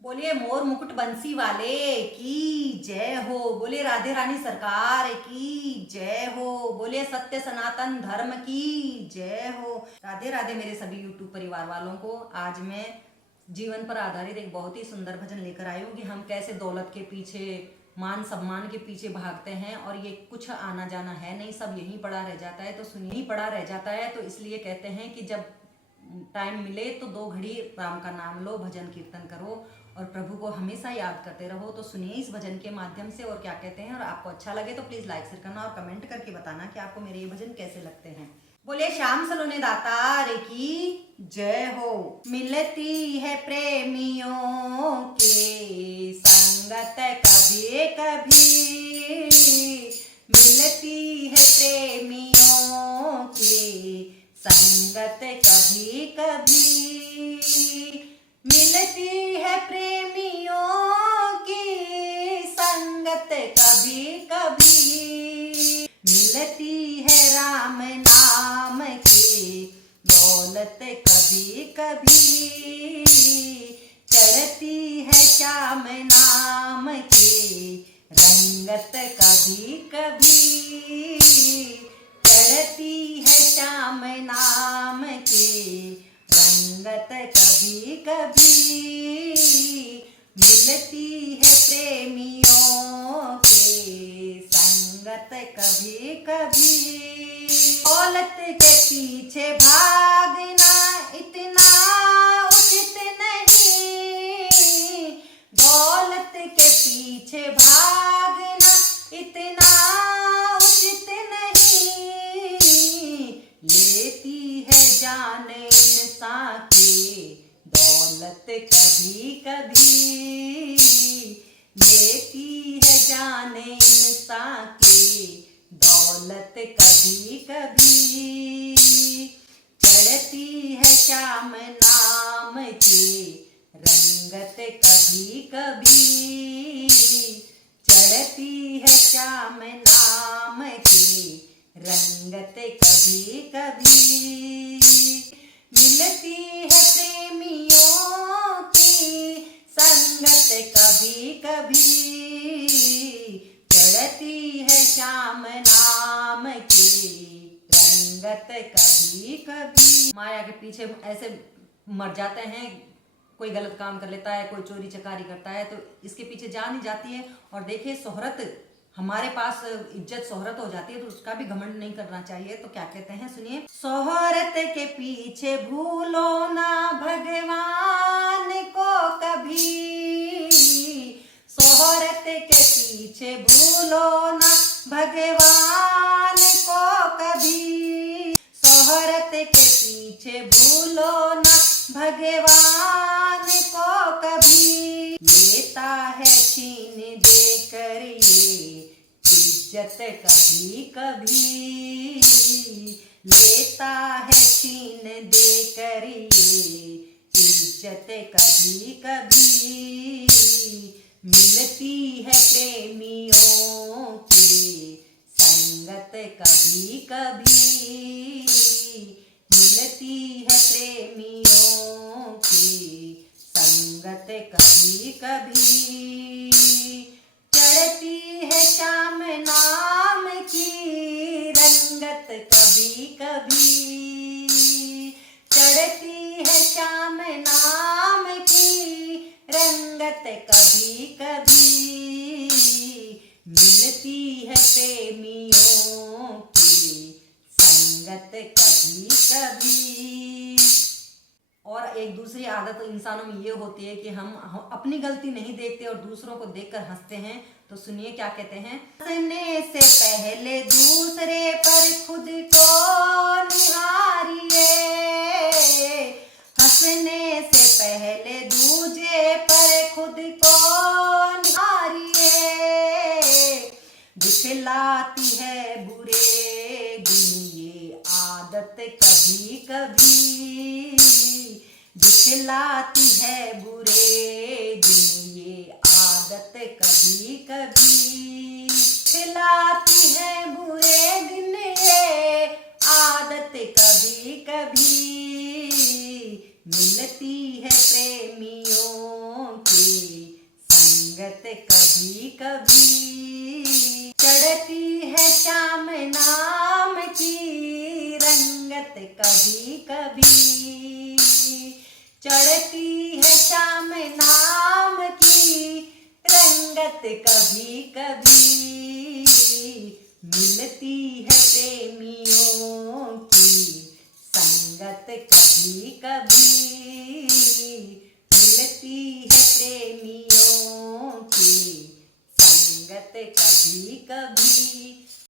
बोलिए मोर मुकुट बंसी वाले की जय हो। बोलिए राधे रानी सरकार की जय हो। बोलिए सत्य सनातन धर्म की जय हो। राधे राधे मेरे सभी यूट्यूब परिवार वालों को। आज मैं जीवन पर आधारित एक बहुत ही सुंदर भजन लेकर आई हूँ कि हम कैसे दौलत के पीछे, मान सम्मान के पीछे भागते हैं और ये कुछ आना जाना है नहीं, सब यहीं पड़ा रह जाता है। तो सुनिए, ही पड़ा रह जाता है। तो इसलिए कहते हैं कि जब टाइम मिले तो 2 घड़ी राम का नाम लो, भजन कीर्तन करो और प्रभु को हमेशा याद करते रहो। तो सुनिए इस भजन के माध्यम से और क्या कहते हैं। और आपको अच्छा लगे तो प्लीज लाइक शेयर करना और कमेंट करके बताना कि आपको मेरे ये भजन कैसे लगते हैं। बोले श्याम सलोने दातार की जय हो। मिलती है प्रेमियों के संगत कभी कभी, मिलती है प्रेमियों के संगत कभी कभी, मिलती है प्रेमियों की संगत कभी कभी, मिलती है राम नाम की दौलत कभी कभी, चढ़ती है श्याम नाम की रंगत कभी कभी, चढ़ती है श्याम नाम की रंगत कभी कभी, मिलती है प्रेमियों के संगत कभी कभी। दौलत के पीछे भागना इतना उचित नहीं, दौलत के पीछे भागना इतना उचित नहीं, लेती है जान इंसान की दौलत कभी कभी, लेती है जान इंसान की दौलत कभी कभी, चढ़ती है श्याम नाम की रंगत कभी कभी, चढ़ती है श्याम नाम की रंगत कभी कभी, मिलती है प्रेमियों की संगत कभी कभी, चढ़ती है श्याम नाम की रंगत कभी कभी। माया के पीछे ऐसे मर जाते हैं, कोई गलत काम कर लेता है, कोई चोरी चकारी करता है तो इसके पीछे जान ही जाती है। और देखिए शोहरत, हमारे पास इज्जत शोहरत हो जाती है तो उसका भी घमंड नहीं करना चाहिए। तो क्या कहते हैं सुनिए। शोहरत के पीछे भूलो ना भगवान को कभी, शोहरत के पीछे भूलो ना भगवान को कभी, शोहरत के पीछे भूलो ना भगवान को कभी, लेता है छीन देकर ये इज्जत कभी कभी, लेता है छीन देकर ये इज्जत कभी कभी, मिलती है प्रेमियों की संगत कभी कभी, मिलती है प्रेमियों की संगत कभी कभी, चढ़ती है श्याम नाम की रंगत कभी कभी, चढ़ती है श्याम नाम की रंगत कभी कभी, मिलती है प्रेमियों की संगत कभी कभी। और एक दूसरी आदत इंसानों में ये होती है कि हम अपनी गलती नहीं देखते और दूसरों को देखकर हंसते हैं। तो सुनिए क्या कहते हैं। हंसने से पहले दूसरे पर खुद को निहारिए, हंसने से पहले दूजे पर खुद को निहारिए, दिखलाती है बुरे दिन ये आदत कभी कभी, दिखलाती है बुरे दिन ये आदत कभी कभी, दिखलाती है बुरे दिन ये आदत कभी कभी, मिलती है प्रेमियों की कभी कभी, चढ़ती है शाम नाम की रंगत कभी कभी, चढ़ती है शाम नाम की रंगत कभी कभी, मिलती है प्रेमियों की संगत कभी कभी, मिलती है प्रेमियों की संगत कभी कभी।